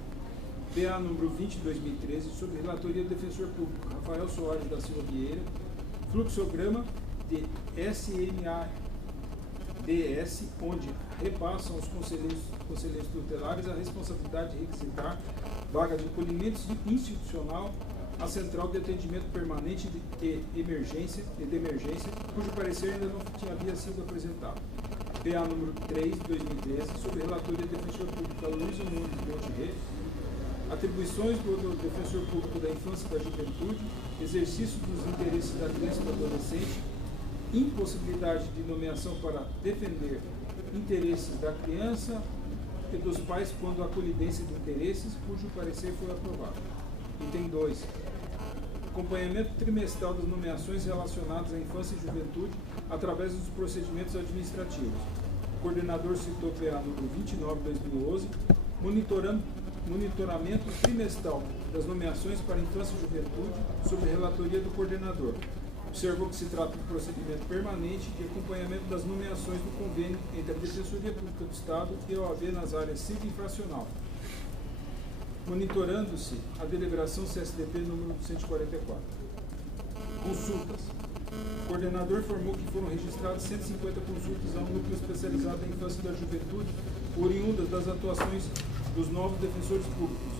PA número 20/2013, sob relatoria do defensor público Rafael Soares da Silva Vieira, fluxograma de SMADS, onde repassam aos conselheiros tutelares a responsabilidade de requisitar vaga de acolhimento institucional à Central de Atendimento Permanente de Emergência, cujo parecer ainda não havia sido apresentado. PA número 3/2013, sob relatoria do defensor público Luiz Nunes Monterrey, atribuições do defensor público da infância e da juventude, exercício dos interesses da criança e do adolescente, impossibilidade de nomeação para defender interesses da criança e dos pais quando a colidência de interesses, cujo parecer foi aprovado. Item 2. Acompanhamento trimestral das nomeações relacionadas à infância e juventude através dos procedimentos administrativos. O coordenador citou PA número 29/2011, monitoramento trimestral das nomeações para infância e juventude sob relatoria do coordenador. Observou que se trata de procedimento permanente de acompanhamento das nomeações do convênio entre a Defensoria Pública do Estado e a OAB nas áreas civil e infracional, monitorando-se a deliberação CSDP número 144. Consultas. O coordenador informou que foram registradas 150 consultas ao núcleo especializado em infância e da juventude, oriundas das atuações dos novos defensores públicos,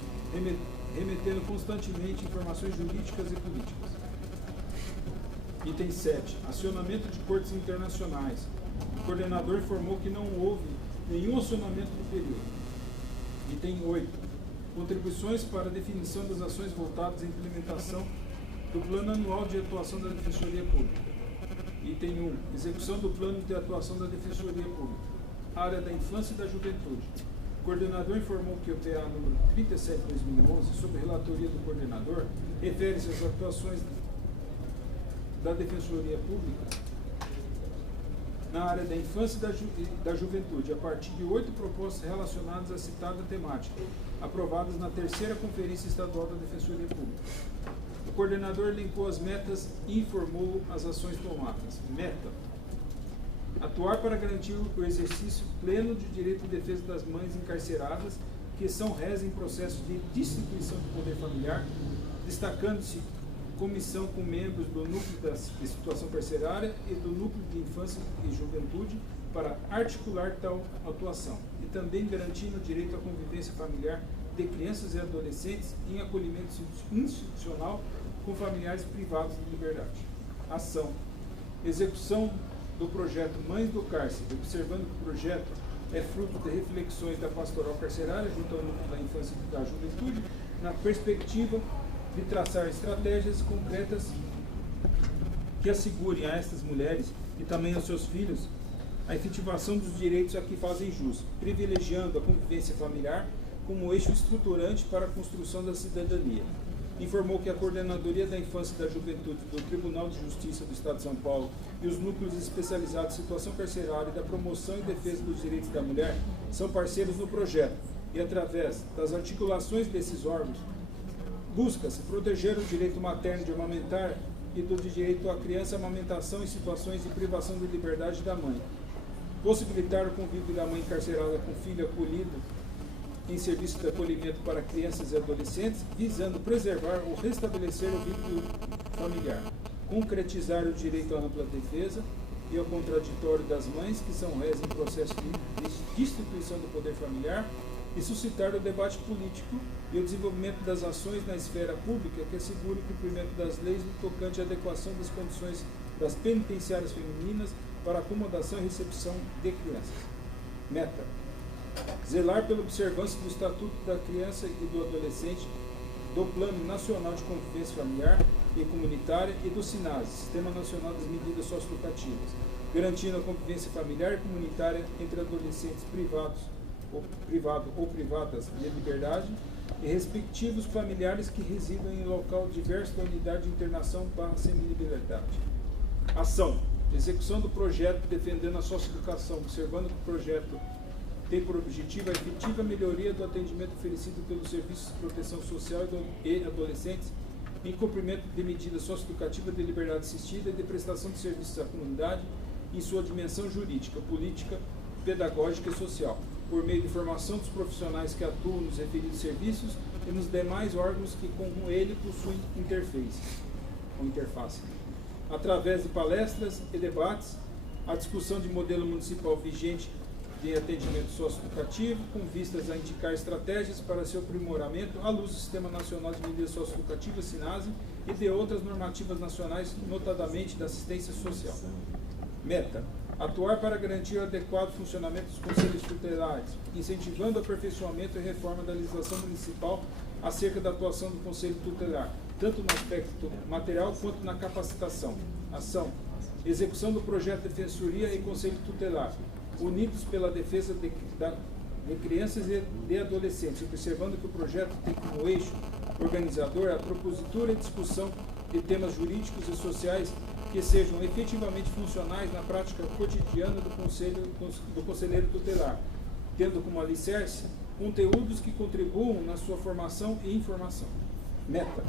remetendo constantemente informações jurídicas e políticas. Item 7. Acionamento de cortes internacionais. O coordenador informou que não houve nenhum acionamento no período. Item 8. Contribuições para a definição das ações voltadas à implementação do Plano Anual de Atuação da Defensoria Pública. Item 1. Execução do Plano de Atuação da Defensoria Pública. Área da Infância e da Juventude. O coordenador informou que o PA número 37/2011, sob relatoria do coordenador, refere-se às atuações da Defensoria Pública na área da infância e da juventude, a partir de 8 propostas relacionadas à citada temática, aprovadas na 3ª Conferência Estadual da Defensoria Pública. O coordenador elencou as metas e informou as ações tomadas. Meta: atuar para garantir o exercício pleno de direito de defesa das mães encarceradas que são réis em processo de destituição do poder familiar, destacando-se comissão com membros do núcleo de situação carcerária e do núcleo de infância e juventude para articular tal atuação e também garantindo o direito à convivência familiar de crianças e adolescentes em acolhimento institucional com familiares privados de liberdade. Ação: execução do projeto Mães do Cárcere, observando que o projeto é fruto de reflexões da pastoral carcerária junto ao núcleo da infância e da juventude, na perspectiva de traçar estratégias concretas que assegurem a estas mulheres e também aos seus filhos a efetivação dos direitos a que fazem jus, privilegiando a convivência familiar como eixo estruturante para a construção da cidadania. Informou que a Coordenadoria da Infância e da Juventude do Tribunal de Justiça do Estado de São Paulo e os núcleos especializados em situação carcerária e da promoção e defesa dos direitos da mulher são parceiros no projeto e, através das articulações desses órgãos, busca-se proteger o direito materno de amamentar e do direito à criança à amamentação em situações de privação de liberdade da mãe, possibilitar o convívio da mãe encarcerada com filho acolhido em serviço de acolhimento para crianças e adolescentes, visando preservar ou restabelecer o vínculo familiar, concretizar o direito à ampla defesa e ao contraditório das mães que são réis em processo de destituição do poder familiar e suscitar o debate político e o desenvolvimento das ações na esfera pública que assegure o cumprimento das leis no tocante à adequação das condições das penitenciárias femininas para acomodação e recepção de crianças. Meta: zelar pela observância do Estatuto da Criança e do Adolescente, do Plano Nacional de Convivência Familiar e Comunitária e do SINASE, Sistema Nacional das Medidas Socioeducativas, garantindo a convivência familiar e comunitária entre adolescentes privados ou privadas de liberdade e respectivos familiares que residam em local diverso da unidade de internação / semi-liberdade. Ação. Execução do projeto defendendo a socioeducação, observando que o projeto tem por objetivo a efetiva melhoria do atendimento oferecido pelos serviços de proteção social e adolescentes em cumprimento de medidas socioeducativas de liberdade assistida e de prestação de serviços à comunidade em sua dimensão jurídica, política, pedagógica e social, por meio de formação dos profissionais que atuam nos referidos serviços e nos demais órgãos que com ele possuem interface. Através de palestras e debates, a discussão de modelo municipal vigente de atendimento socioeducativo, com vistas a indicar estratégias para seu aprimoramento à luz do Sistema Nacional de Medidas Socioeducativas, SINASE, e de outras normativas nacionais, notadamente da assistência social. Meta. Atuar para garantir o adequado funcionamento dos conselhos tutelares, incentivando o aperfeiçoamento e reforma da legislação municipal acerca da atuação do conselho tutelar, tanto no aspecto material quanto na capacitação. Ação. Execução do projeto de defensoria e conselho tutelar, unidos pela defesa de crianças e de adolescentes, observando que o projeto tem como eixo organizador a propositura e discussão de temas jurídicos e sociais que sejam efetivamente funcionais na prática cotidiana do conselheiro tutelar, tendo como alicerce conteúdos que contribuam na sua formação e informação. Meta.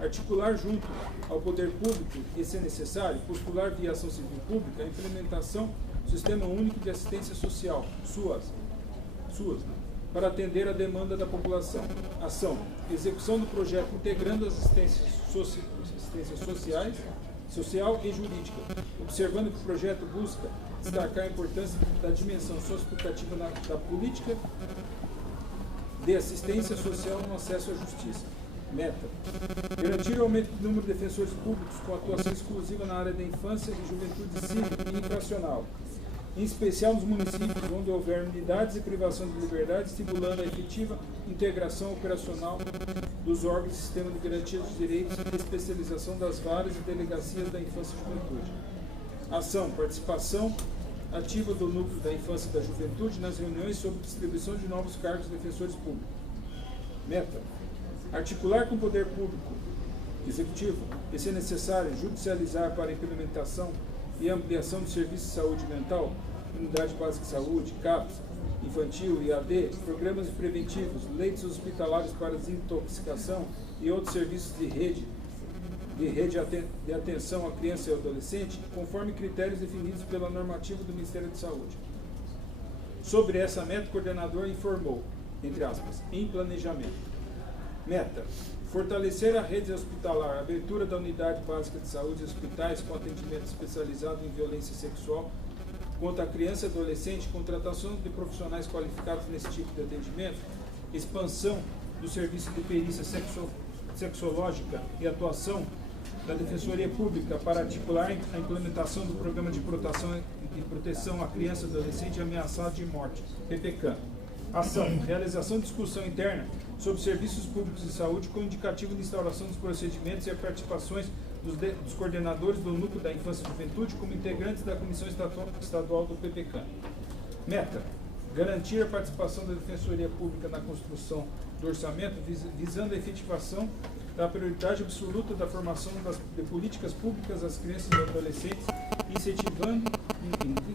Articular junto ao poder público e, se necessário, postular via ação civil pública a implementação do Sistema Único de Assistência Social, SUAS, para atender a demanda da população. Ação. Execução do projeto integrando as assistências social e jurídica, observando que o projeto busca destacar a importância da dimensão socioeducativa da política de assistência social no acesso à justiça. Meta. Garantir o aumento do número de defensores públicos com atuação exclusiva na área da infância e juventude civil e infracional, em especial nos municípios onde houver unidades de privação de liberdade, estimulando a efetiva integração operacional dos órgãos do Sistema de Garantia dos Direitos e especialização das varas e delegacias da infância e juventude. Ação. Participação ativa do núcleo da infância e da juventude nas reuniões sobre distribuição de novos cargos de defensores públicos. Meta. Articular com o poder público executivo e, se necessário, judicializar para a implementação e ampliação de serviços de saúde mental, Unidade Básica de Saúde, CAPS, infantil e AD, programas preventivos, leitos hospitalares para desintoxicação e outros serviços de rede de atenção à criança e ao adolescente, conforme critérios definidos pela normativa do Ministério da Saúde. Sobre essa meta, o coordenador informou, entre aspas, em planejamento. Meta. Fortalecer a rede hospitalar, abertura da unidade básica de saúde e hospitais com atendimento especializado em violência sexual contra a criança e adolescente, contratação de profissionais qualificados nesse tipo de atendimento, expansão do serviço de perícia sexológica e atuação da Defensoria Pública para articular a implementação do Programa de Proteção à Criança e Adolescente Ameaçado de Morte, PPCAM. Ação. Realização de discussão interna sobre serviços públicos de saúde com indicativo de instauração dos procedimentos e a participações dos coordenadores do Núcleo da Infância e Juventude como integrantes da Comissão Estadual do PPCAM. Meta. Garantir a participação da Defensoria Pública na construção do orçamento, visando a efetivação da prioridade absoluta da formação de políticas públicas às crianças e adolescentes, incentivando,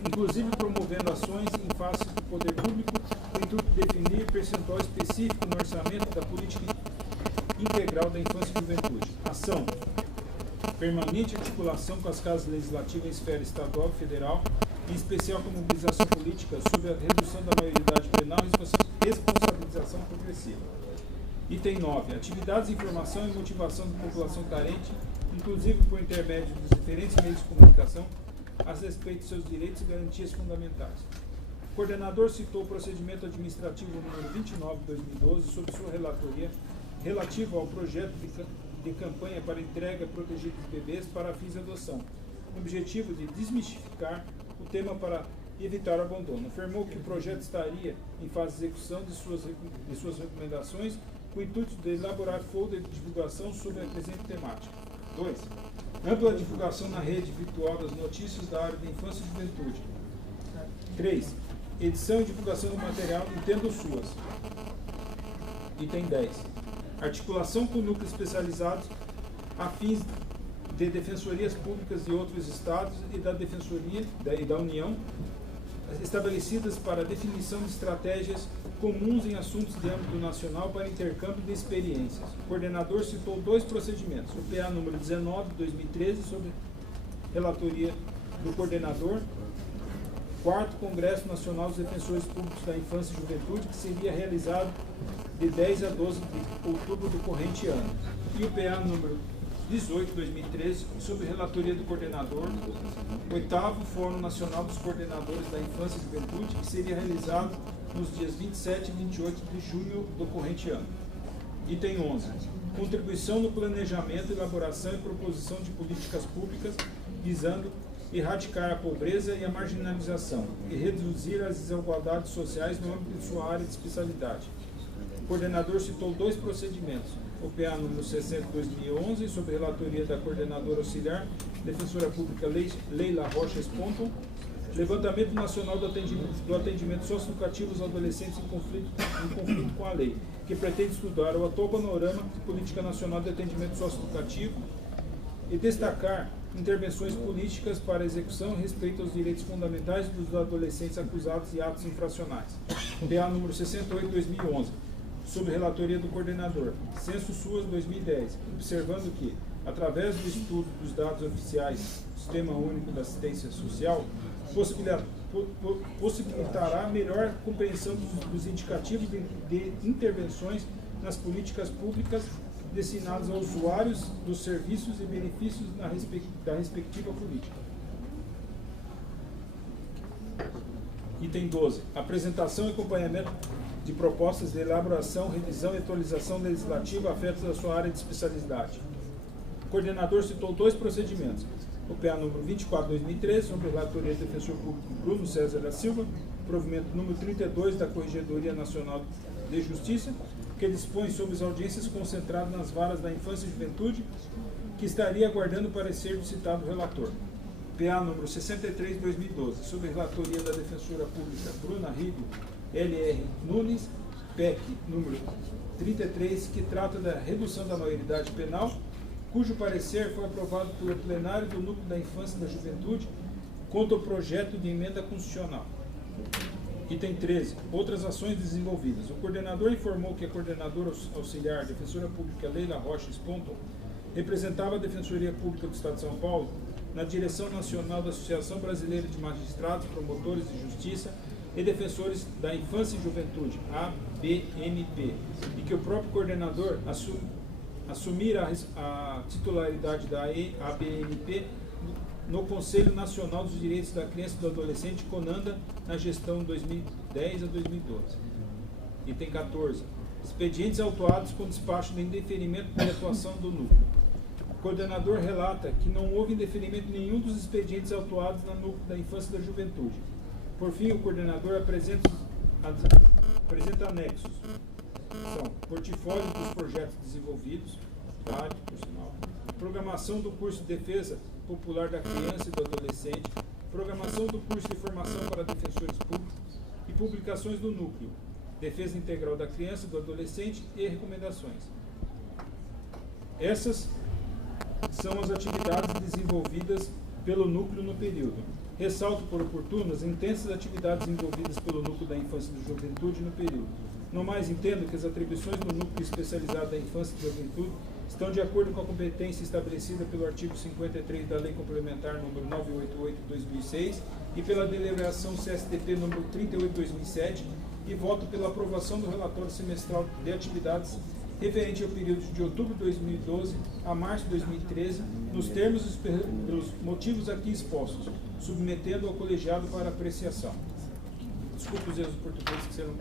inclusive promovendo ações em face do poder público, com o intuito de definir percentual específico no orçamento da política integral da infância e juventude. Ação. Permanente articulação com as casas legislativas em esfera estadual e federal, em especial com mobilização política sobre a redução da maioridade penal e responsabilização progressiva. Item 9. Atividades de informação e motivação da população carente, inclusive por intermédio dos diferentes meios de comunicação, a respeito de seus direitos e garantias fundamentais. O coordenador citou o procedimento administrativo número 29 de 2012 sob sua relatoria relativo ao projeto de campanha para entrega protegida de bebês para fins de adoção, com o objetivo de desmistificar o tema para evitar o abandono. Afirmou que o projeto estaria em fase de execução de suas recomendações, com o intuito de elaborar folder de divulgação sobre a presente temática. 2. Ampla divulgação na rede virtual das notícias da área da infância e juventude. 3. edição e divulgação do material, entendo suas. Item 10. Articulação com núcleos especializados a fins de defensorias públicas de outros estados e da Defensoria e da União, estabelecidas para definição de estratégias comuns em assuntos de âmbito nacional para intercâmbio de experiências. O coordenador citou 2 procedimentos, o PA número 19 de 2013, sobre relatoria do coordenador, 4º Congresso Nacional dos Defensores Públicos da Infância e Juventude, que seria realizado de 10 a 12 de outubro do corrente ano, e o PA número 18 de 2013, sobre relatoria do coordenador, 8º Fórum Nacional dos Coordenadores da Infância e Juventude, que seria realizado nos dias 27 e 28 de junho do corrente ano. Item 11. Contribuição no planejamento, elaboração e proposição de políticas públicas visando erradicar a pobreza e a marginalização e reduzir as desigualdades sociais no âmbito de sua área de especialidade. O coordenador citou 2 procedimentos, o PA número 60 de 2011, sobre relatoria da coordenadora auxiliar, defensora pública Leila Rocha Esponto, levantamento nacional do atendimento socioeducativo aos adolescentes em conflito com a lei, que pretende estudar o atual panorama de política nacional de atendimento socioeducativo e destacar intervenções políticas para execução e respeito aos direitos fundamentais dos adolescentes acusados de atos infracionais. PA número 68 de 2011, sob relatoria do coordenador, Censo SUAS 2010, observando que, através do estudo dos dados oficiais do Sistema Único da Assistência Social, possibilitará melhor compreensão dos indicativos de intervenções nas políticas públicas destinadas aos usuários dos serviços e benefícios da respectiva política. Item 12. Apresentação e acompanhamento de propostas de elaboração, revisão e atualização legislativa afetas à sua área de especialidade. O coordenador citou 2 procedimentos. O PA número 24 de 2013, sobre relatoria do defensor público Bruno César da Silva, provimento número 32 da Corregedoria Nacional de Justiça, que dispõe sobre as audiências concentradas nas varas da infância e juventude, que estaria aguardando o parecer do citado relator. PA número 63 de 2012, sobre relatoria da defensora pública Bruna Rigo LR Nunes, PEC número 33, que trata da redução da maioridade penal, cujo parecer foi aprovado pelo plenário do Núcleo da Infância e da Juventude quanto ao projeto de emenda constitucional. Item 13. Outras ações desenvolvidas. O coordenador informou que a coordenadora auxiliar, defensora pública Leila Rocha Esponto, representava a Defensoria Pública do Estado de São Paulo na direção nacional da Associação Brasileira de Magistrados, Promotores de Justiça e Defensores da Infância e Juventude, ABNP, e que o próprio coordenador assumir a titularidade da ABNP no Conselho Nacional dos Direitos da Criança e do Adolescente, CONANDA, na gestão 2010 a 2012. Item 14. Expedientes autuados com despacho de indeferimento de atuação do núcleo. O coordenador relata que não houve indeferimento nenhum dos expedientes autuados na núcleo da Infância e da Juventude. Por fim, o coordenador apresenta anexos. São portfólio dos projetos desenvolvidos, por sinal, programação do curso de defesa popular da criança e do adolescente, programação do curso de formação para defensores públicos e publicações do núcleo, defesa integral da criança e do adolescente e recomendações. Essas são as atividades desenvolvidas pelo núcleo no período. Ressalto por oportunas intensas atividades envolvidas pelo núcleo da infância e da juventude no período. No mais, entendo que as atribuições do núcleo especializado da infância e da juventude estão de acordo com a competência estabelecida pelo artigo 53 da Lei Complementar número 988 de 2006 e pela deliberação CSTP número 38 de 2007, e voto pela aprovação do relatório semestral de atividades referente ao período de outubro de 2012 a março de 2013, nos termos e pelos motivos aqui expostos, submetendo ao colegiado para apreciação. Desculpe os erros portugueses que serão